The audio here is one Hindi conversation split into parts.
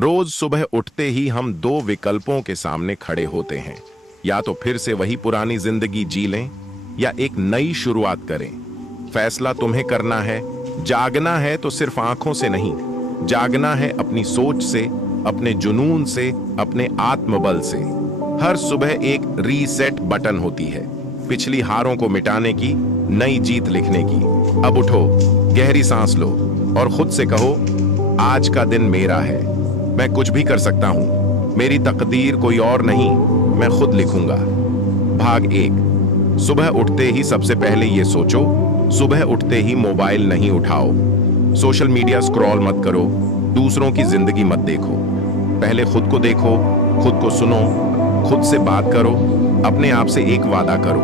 रोज सुबह उठते ही हम दो विकल्पों के सामने खड़े होते हैं। या तो फिर से वही पुरानी जिंदगी जी लें या एक नई शुरुआत करें। फैसला तुम्हें करना है। जागना है तो सिर्फ आंखों से नहीं, जागना है अपनी सोच से, अपने जुनून से, अपने आत्मबल से। हर सुबह एक रीसेट बटन होती है, पिछली हारों को मिटाने की, नई जीत लिखने की। अब उठो, गहरी सांस लो और खुद से कहो, आज का दिन मेरा है। मैं कुछ भी कर सकता हूं। मेरी तकदीर कोई और नहीं, मैं खुद लिखूंगा। भाग 1। सुबह उठते ही सबसे पहले ये सोचो, सुबह उठते ही मोबाइल नहीं उठाओ। सोशल मीडिया स्क्रॉल मत करो, दूसरों की जिंदगी मत देखो। पहले खुद को देखो, खुद को सुनो, खुद से बात करो। अपने आप से एक वादा करो,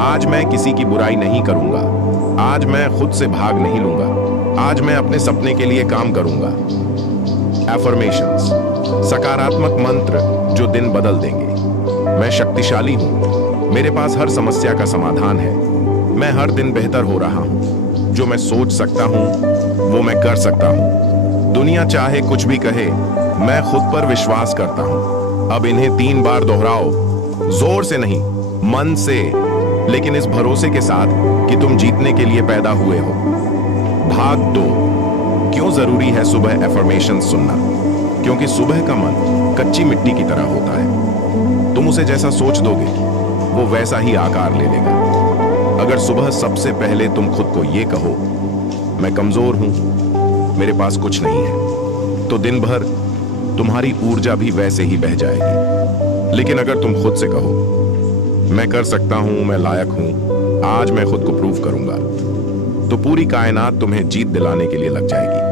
आज मैं किसी की बुराई नहीं करूंगा। आज मैं खुद से भाग नहीं लूंगा। आज मैं अपने सपने के लिए काम करूंगा। एफर्मेशंस, सकारात्मक मंत्र जो दिन बदल देंगे। मैं शक्तिशाली हूं, मेरे पास हर समस्या का समाधान है। मैं हर दिन बेहतर हो रहा हूं। जो मैं सोच सकता हूं वो मैं कर सकता हूं। दुनिया चाहे कुछ भी कहे, मैं खुद पर विश्वास करता हूं। अब इन्हें 3 बार दोहराओ, जोर से नहीं, मन से, लेकिन इस भरोसे के साथ कि तुम जीतने के लिए पैदा हुए हो। भाग 2। क्यों जरूरी है सुबह एफर्मेशन सुनना? क्योंकि सुबह का मन कच्ची मिट्टी की तरह होता है। तुम उसे जैसा सोच दोगे वो वैसा ही आकार ले लेगा। अगर सुबह सबसे पहले तुम खुद को ये कहो, मैं कमजोर हूं, मेरे पास कुछ नहीं है, तो दिन भर तुम्हारी ऊर्जा भी वैसे ही बह जाएगी। लेकिन अगर तुम खुद से कहो, मैं कर सकता हूं, मैं लायक हूं, आज मैं खुद को प्रूव करूंगा, तो पूरी कायनात तुम्हें जीत दिलाने के लिए लग जाएगी।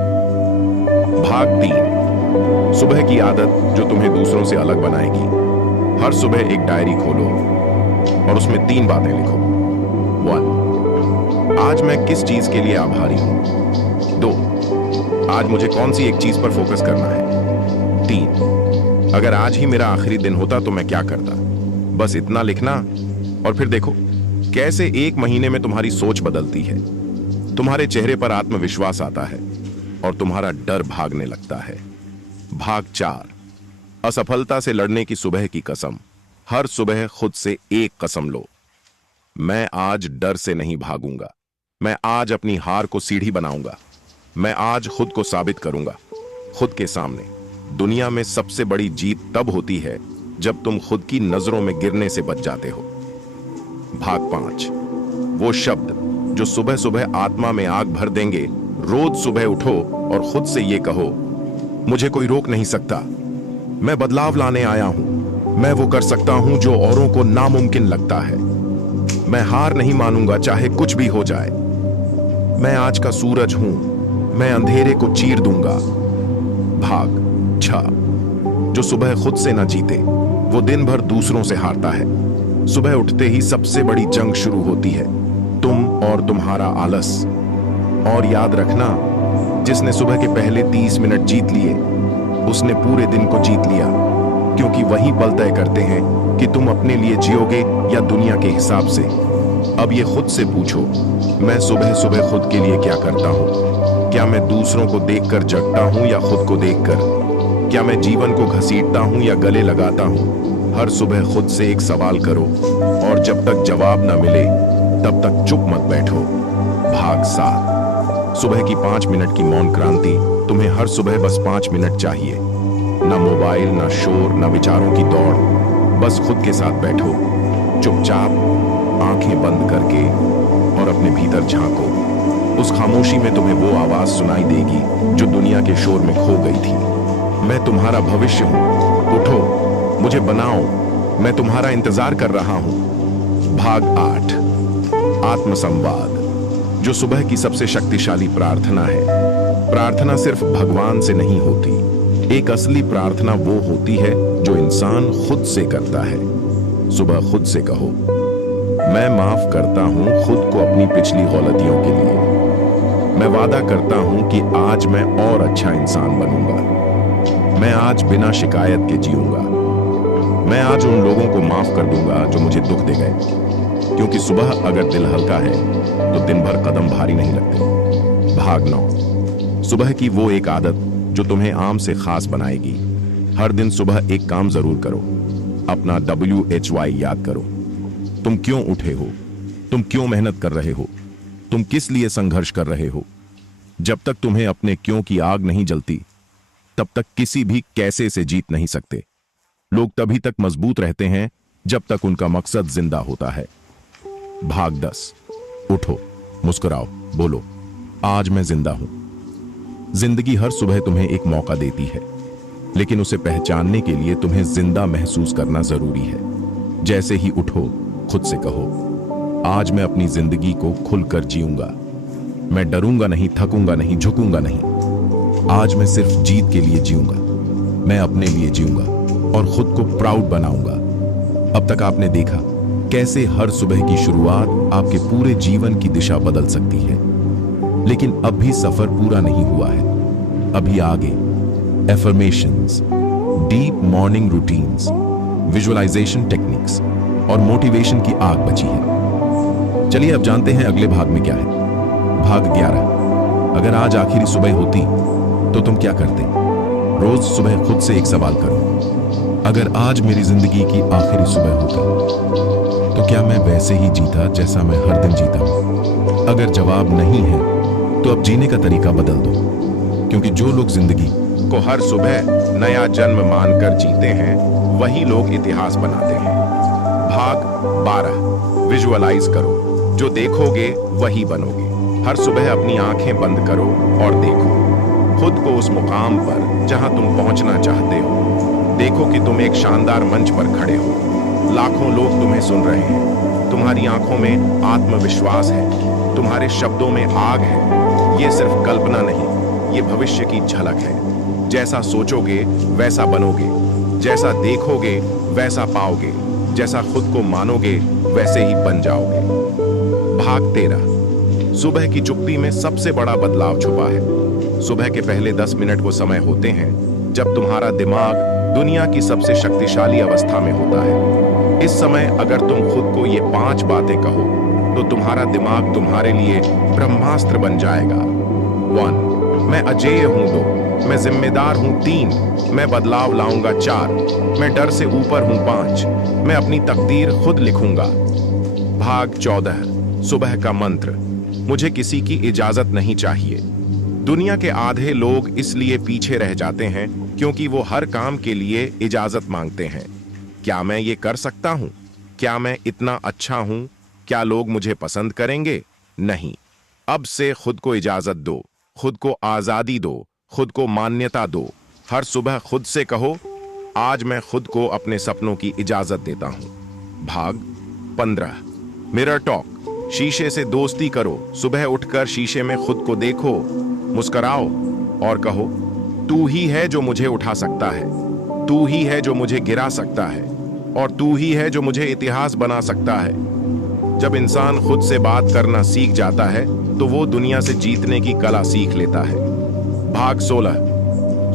भाग 3। सुबह की आदत जो तुम्हें दूसरों से अलग बनाएगी। हर सुबह एक डायरी खोलो और उसमें 3 बातें लिखो। 1, आज मैं किस चीज के लिए आभारी हूं। 2, आज मुझे कौन सी एक चीज पर फोकस करना है। 3, अगर आज ही मेरा आखिरी दिन होता तो मैं क्या करता। बस इतना लिखना और फिर देखो कैसे 1 महीने में तुम्हारी सोच बदलती है। तुम्हारे चेहरे पर आत्मविश्वास आता है और तुम्हारा डर भागने लगता है। भाग 4। असफलता से लड़ने की सुबह की कसम। हर सुबह खुद से एक कसम लो, मैं आज डर से नहीं भागूंगा। मैं आज अपनी हार को सीढ़ी बनाऊंगा। मैं आज खुद को साबित करूंगा, खुद के सामने। दुनिया में सबसे बड़ी जीत तब होती है जब तुम खुद की नजरों में गिरने से बच जाते हो। भाग 5। वो शब्द जो सुबह सुबह आत्मा में आग भर देंगे। रोज सुबह उठो और खुद से ये कहो, मुझे कोई रोक नहीं सकता। मैं बदलाव लाने आया हूं। मैं वो कर सकता हूं जो औरों को नामुमकिन लगता है। मैं हार नहीं मानूंगा चाहे कुछ भी हो जाए। मैं आज का सूरज हूं, मैं अंधेरे को चीर दूंगा। भाग 6। जो सुबह खुद से ना जीते वो दिन भर दूसरों से हारता है। सुबह उठते ही सबसे बड़ी जंग शुरू होती है, तुम और तुम्हारा आलस। और याद रखना, जिसने सुबह के पहले 30 मिनट जीत लिए उसने पूरे दिन को जीत लिया। क्योंकि वही पल तय करते हैं कि तुम अपने लिए जियोगे या दुनिया के हिसाब से। अब ये खुद से पूछो, मैं सुबह सुबह खुद के लिए क्या करता हूं? क्या मैं दूसरों को देखकर जगता हूं या खुद को देखकर? क्या मैं जीवन को घसीटता हूं या गले लगाता हूं? हर सुबह खुद से एक सवाल करो और जब तक जवाब न मिले तब तक चुप मत बैठो। भाग 7। सुबह की 5 मिनट की मौन क्रांति। तुम्हें हर सुबह बस 5 मिनट चाहिए। ना मोबाइल, ना शोर, ना विचारों की दौड़। बस खुद के साथ बैठो, चुपचाप, आंखें बंद करके, और अपने भीतर झांको। उस खामोशी में तुम्हें वो आवाज सुनाई देगी जो दुनिया के शोर में खो गई थी। मैं तुम्हारा भविष्य हूं, उठो, मुझे बनाओ, मैं तुम्हारा इंतजार कर रहा हूं। भाग 8। आत्मसंवाद, जो सुबह की सबसे शक्तिशाली प्रार्थना है। प्रार्थना सिर्फ भगवान से नहीं होती। एक असली प्रार्थना वो होती है जो इंसान खुद से करता है। सुबह खुद से कहो, मैं माफ करता हूं खुद को अपनी पिछली गलतियों के लिए। मैं वादा करता हूं कि आज मैं और अच्छा इंसान बनूंगा। मैं आज बिना शिकायत के जीऊंगा। मैं आज उन लोगों को माफ कर दूंगा जो मुझे दुख दे गए। क्योंकि सुबह अगर दिल हल्का है तो दिन भर कदम भारी नहीं लगते। भाग 9। सुबह की वो एक आदत जो तुम्हें आम से खास बनाएगी। हर दिन सुबह एक काम जरूर करो, अपना WHY याद करो। तुम क्यों उठे हो, तुम क्यों मेहनत कर रहे हो, तुम किस लिए संघर्ष कर रहे हो। जब तक तुम्हें अपने क्यों की आग नहीं जलती, तब तक किसी भी कैसे से जीत नहीं सकते। लोग तभी तक मजबूत रहते हैं जब तक उनका मकसद जिंदा होता है। भाग 10। उठो, मुस्कुराओ, बोलो, आज मैं जिंदा हूं। जिंदगी हर सुबह तुम्हें एक मौका देती है, लेकिन उसे पहचानने के लिए तुम्हें जिंदा महसूस करना जरूरी है। जैसे ही उठो, खुद से कहो, आज मैं अपनी जिंदगी को खुलकर जीऊंगा। मैं डरूंगा नहीं, थकूंगा नहीं, झुकूंगा नहीं। आज मैं सिर्फ जीत के लिए जीऊंगा। मैं अपने लिए जीऊंगा और खुद को प्राउड बनाऊंगा। अब तक आपने देखा कैसे हर सुबह की शुरुआत आपके पूरे जीवन की दिशा बदल सकती है। लेकिन अब भी सफर पूरा नहीं हुआ है। अभी आगे affirmations, deep morning routines, visualisation techniques और मोटिवेशन की आग बची है। चलिए अब जानते हैं अगले भाग में क्या है। भाग 11। अगर आज आखिरी सुबह होती तो तुम क्या करते? रोज सुबह खुद से एक सवाल करो, अगर आज मेरी जिंदगी की आखिरी सुबह होती तो क्या मैं वैसे ही जीता जैसा मैं हर दिन जीता हूं? अगर जवाब नहीं है तो अब जीने का तरीका बदल दो, क्योंकि जो लोग जिंदगी को हर सुबह नया जन्म मानकर जीते हैं, वही लोग इतिहास बनाते हैं। भाग 12। विजुअलाइज करो, जो देखोगे वही बनोगे। हर सुबह अपनी आंखें बंद करो और देखो खुद को उस मुकाम पर जहां तुम पहुंचना चाहते हो। देखो कि तुम एक शानदार मंच पर खड़े हो, लाखों लोग तुम्हें सुन रहे हैं। तुम्हारी आंखों में आत्मविश्वास है, तुम्हारे शब्दों में आग है। ये सिर्फ कल्पना नहीं, ये भविष्य की झलक है। जैसा सोचोगे वैसा बनोगे, जैसा देखोगे वैसा पाओगे, जैसा खुद को मानोगे वैसे ही बन जाओगे। भाग 13। सुबह की चुप्पी में सबसे बड़ा बदलाव छुपा है। सुबह के पहले 10 मिनट वो समय होते हैं जब तुम्हारा दिमाग दुनिया की सबसे शक्तिशाली अवस्था में होता है। इस समय अगर तुम खुद को ये 5 बातें कहो तो तुम्हारा दिमाग तुम्हारे लिए ब्रह्मास्त्र बन जाएगा। 1, मैं अजेय हूं। 2, मैं जिम्मेदार हूं। 3, मैं बदलाव लाऊंगा। 4, मैं डर से ऊपर हूं। 5, मैं अपनी तकदीर खुद लिखूंगा। भाग 14। सुबह का मंत्र, मुझे किसी की इजाजत नहीं चाहिए। दुनिया के आधे लोग इसलिए पीछे रह जाते हैं क्योंकि वो हर काम के लिए इजाजत मांगते हैं। क्या मैं ये कर सकता हूं? क्या मैं इतना अच्छा हूं? क्या लोग मुझे पसंद करेंगे? नहीं। अब से खुद को इजाजत दो, खुद को आजादी दो, खुद को मान्यता दो। हर सुबह खुद से कहो, आज मैं खुद को अपने सपनों की इजाजत देता हूं। भाग 15। मिरर टॉक, शीशे से दोस्ती करो। सुबह उठकर शीशे में खुद को देखो, मुस्कुराओ और कहो, तू ही है जो मुझे उठा सकता है, तू ही है जो मुझे गिरा सकता है, और तू ही है जो मुझे इतिहास बना सकता है। जब इंसान खुद से बात करना सीख जाता है तो वो दुनिया से जीतने की कला सीख लेता है। भाग 16।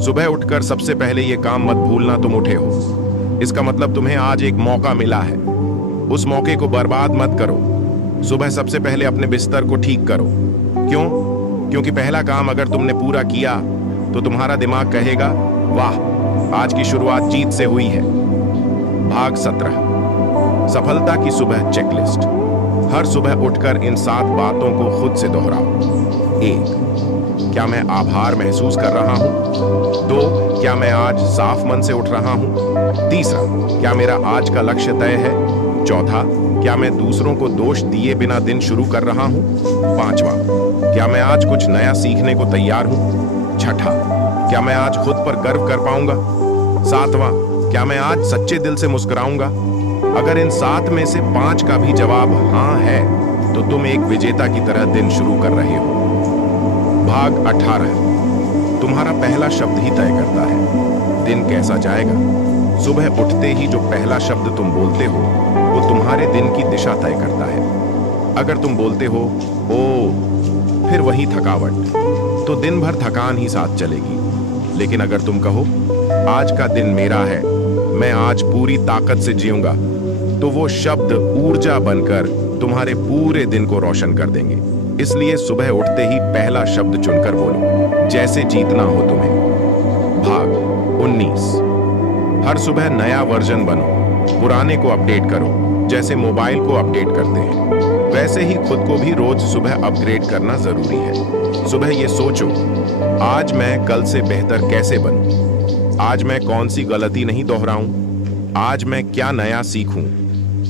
सुबह उठकर सबसे पहले ये काम मत भूलना, तुम उठे हो। इसका मतलब तुम्हें आज एक मौका मिला है। उस मौके को बर्बाद मत करो। सुबह सबसे पहले अपने बिस्तर को ठीक करो। क्यों? क्योंकि पहला काम अगर तुमने पूरा किया तो तुम्हारा दिमाग कहेगा, वाह, आज की शुरुआत जीत से हुई है। भाग 17। सफलता की सुबह चेकलिस्ट। हर सुबह उठकर इन 7 बातों को खुद से दोहराओ। 1, क्या मैं आभार महसूस कर रहा हूं? 2, क्या मैं आज साफ मन से उठ रहा हूं? 3, क्या मेरा आज का लक्ष्य तय है? 4, क्या मैं दूसरों को दोष दिए बिना दिन शुरू कर रहा हूं? 5वां, क्या मैं आज कुछ नया सीखने को तैयार हूं? 6, क्या मैं आज खुद पर गर्व कर पाऊंगा? 7वां, क्या मैं आज सच्चे दिल से मुस्कुराऊंगा? अगर इन 7 में से 5 का भी जवाब हां है तो तुम एक विजेता की तरह दिन शुरू कर रहे हो। भाग 18। तुम्हारा पहला शब्द ही तय करता है दिन कैसा जाएगा। सुबह उठते ही जो पहला शब्द तुम बोलते हो वो तुम्हारे दिन की दिशा तय करता है। अगर तुम बोलते हो, ओ, फिर वही थकावट, तो दिन भर थकान ही साथ चलेगी। लेकिन अगर तुम कहो, आज का दिन मेरा है, मैं आज पूरी ताकत से जीऊंगा, तो वो शब्द ऊर्जा बनकर तुम्हारे पूरे दिन को रोशन कर देंगे। इसलिए सुबह उठते ही पहला शब्द चुनकर बोलो, जैसे जीतना हो तुम्हें। भाग 19। हर सुबह नया वर्जन बनो, पुराने को अपडेट करो। जैसे मोबाइल को अपडेट करते हैं, वैसे ही खुद को भी रोज सुबह अपग्रेड करना जरूरी है। सुबह ये सोचो, आज मैं कल से बेहतर कैसे बनूं? आज मैं कौन सी गलती नहीं दोहराऊं? आज मैं क्या नया सीखूं?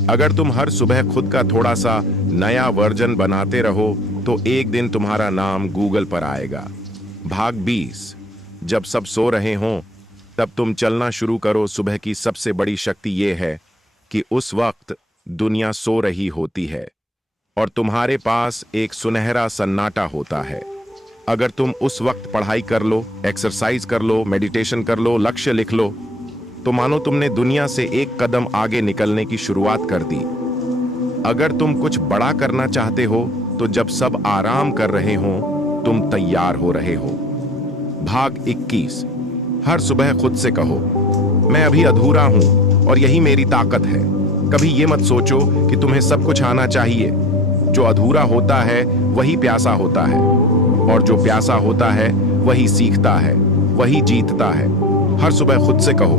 अगर तुम हर सुबह खुद का थोड़ा सा नया वर्जन बनाते रहो तो एक दिन तुम्हारा नाम गूगल पर आएगा। भाग 20। जब सब सो रहे हों तब तुम चलना शुरू करो। सुबह की सबसे बड़ी शक्ति यह है कि उस वक्त दुनिया सो रही होती है और तुम्हारे पास एक सुनहरा सन्नाटा होता है। अगर तुम उस वक्त पढ़ाई कर लो, एक्सरसाइज कर लो, मेडिटेशन कर लो, लक्ष्य लिख लो, तो मानो तुमने दुनिया से एक कदम आगे निकलने की शुरुआत कर दी। अगर तुम कुछ बड़ा करना चाहते हो तो जब सब आराम कर रहे हो तुम तैयार हो रहे हो। भाग 21। हर सुबह खुद से कहो, मैं अभी अधूरा हूं और यही मेरी ताकत है। कभी ये मत सोचो कि तुम्हें सब कुछ आना चाहिए। जो अधूरा होता है वही प्यासा होता है, और जो प्यासा होता है वही सीखता है, वही जीतता है। हर सुबह खुद से कहो,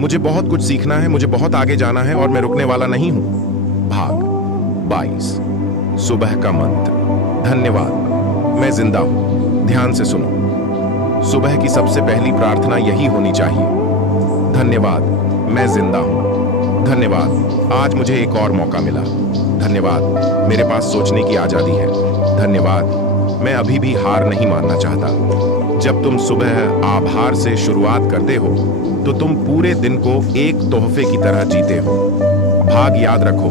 मुझे बहुत कुछ सीखना है, मुझे बहुत आगे जाना है और मैं रुकने वाला नहीं हूं। भाग 22। सुबह का मंत्र। धन्यवाद, मैं जिंदा हूं। ध्यान से सुनो। सुबह की सबसे पहली प्रार्थना यही होनी चाहिए, धन्यवाद, मैं जिंदा हूं। धन्यवाद, आज मुझे एक और मौका मिला। धन्यवाद, मेरे पास सोचने की आजादी है। धन्यवाद, मैं अभी भी हार नहीं मानना चाहता। जब तुम सुबह आभार से शुरुआत करते हो तो तुम पूरे दिन को एक तोहफे की तरह जीते हो। भाग याद रखो,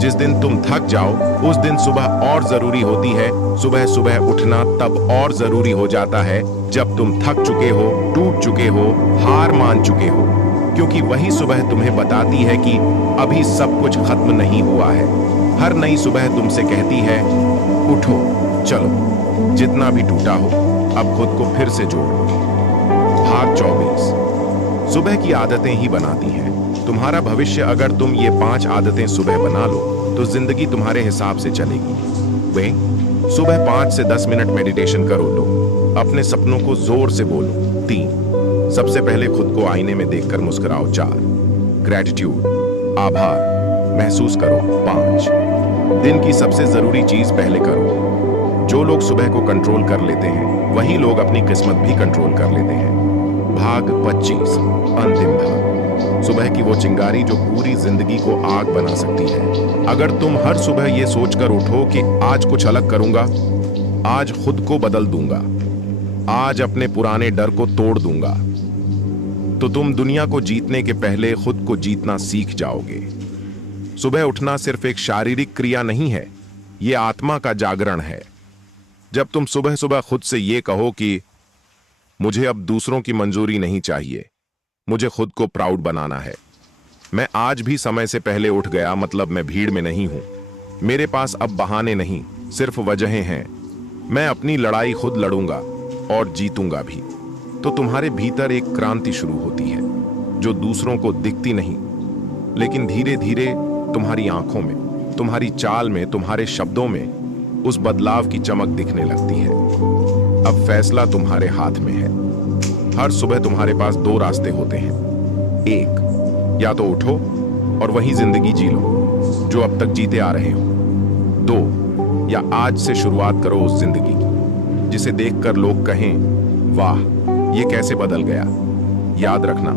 जिस दिन तुम थक जाओ उस दिन सुबह और जरूरी होती है। सुबह सुबह उठना तब और जरूरी हो जाता है जब तुम थक चुके हो, टूट चुके हो, हार मान चुके हो, क्योंकि वही सुबह तुम्हें बताती है कि अभी सब कुछ खत्म नहीं हुआ है। हर नई सुबह तुमसे कहती है, उठो, चलो, जितना भी टूटा हो अब खुद को फिर से जोड़ो। भाग 24। सुबह की आदतें ही बनाती हैं तुम्हारा भविष्य। अगर तुम ये 5 आदतें सुबह बना लो तो जिंदगी तुम्हारे हिसाब से चलेगी। वे सुबह 5 से 10 मिनट मेडिटेशन करो। लो, अपने सपनों को जोर से बोलो। 3, सबसे पहले खुद को आईने में देखकर मुस्कुराओ। 4, ग्रेटिट्यूड, आभार महसूस करो। 5, दिन की सबसे जरूरी चीज पहले करो। जो लोग सुबह को कंट्रोल कर लेते हैं वही लोग अपनी किस्मत भी कंट्रोल कर लेते हैं। भाग 25। अंतिम भाग। सुबह की वो चिंगारी जो पूरी जिंदगी को आग बना सकती है। अगर तुम हर सुबह ये सोचकर उठो कि आज कुछ अलग करूंगा, आज खुद को बदल दूंगा, आज अपने पुराने डर को तोड़ दूंगा, तो तुम दुनिया को जीतने के पहले खुद को जीतना सीख जाओगे। सुबह उठना सिर्फ एक शारीरिक क्रिया नहीं है, यह आत्मा का जागरण है। जब तुम सुबह सुबह खुद से यह कहो कि मुझे अब दूसरों की मंजूरी नहीं चाहिए, मुझे खुद को प्राउड बनाना है, मैं आज भी समय से पहले उठ गया, मतलब मैं भीड़ में नहीं हूं, मेरे पास अब बहाने नहीं सिर्फ वजहें हैं, मैं अपनी लड़ाई खुद लड़ूंगा और जीतूंगा भी, तो तुम्हारे भीतर एक क्रांति शुरू होती है जो दूसरों को दिखती नहीं, लेकिन धीरे धीरे तुम्हारी आंखों में, तुम्हारी चाल में, तुम्हारे शब्दों में उस बदलाव की चमक दिखने लगती है। अब फैसला तुम्हारे हाथ में है। हर सुबह तुम्हारे पास 2 रास्ते होते हैं। 1, या तो उठो और वही जिंदगी जी लो जो अब तक जीते आ रहे हो। 2, या आज से शुरुआत करो उस जिंदगी की जिसे देखकर लोग कहें, वाह, ये कैसे बदल गया। याद रखना,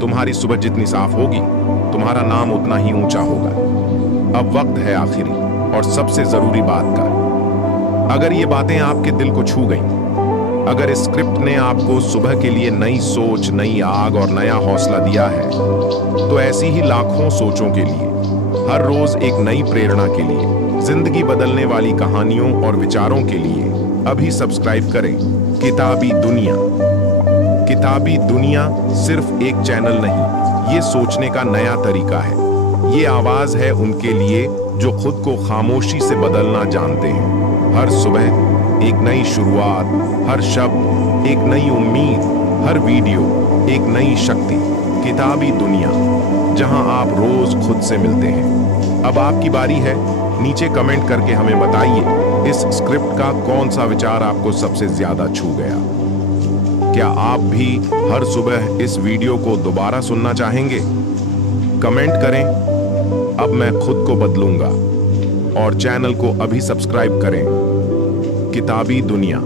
तुम्हारी सुबह जितनी साफ होगी तुम्हारा नाम उतना ही ऊंचा होगा। अब वक्त है आखिरी और सबसे जरूरी बात का। अगर ये बातें आपके दिल को छू गईं, अगर इस स्क्रिप्ट ने आपको सुबह के लिए नई सोच, नई आग और नया हौसला दिया है, तो ऐसी ही लाखों सोचों के लिए, हर रोज एक नई प्रेरणा के लिए, जिंदगी बदलने वाली कहानियों और विचारों के लिए अभी सब्सक्राइब करें किताबी दुनिया। किताबी दुनिया सिर्फ एक चैनल नहीं, ये सोचने का नया तरीका है। ये आवाज है उनके लिए जो खुद को खामोशी से बदलना जानते हैं। हर सुबह एक नई शुरुआत, हर शब्द एक नई उम्मीद, हर वीडियो एक नई शक्ति। किताबी दुनिया, जहां आप रोज खुद से मिलते हैं। अब आपकी बारी है, नीचे कमेंट करके हमें बताइए इस स्क्रिप्ट का कौन सा विचार आपको सबसे ज्यादा छू गया। क्या आप भी हर सुबह इस वीडियो को दोबारा सुनना चाहेंगे? कमेंट करें। अब मैं खुद को बदलूंगा। और चैनल को अभी सब्सक्राइब करें। किताबी दुनिया।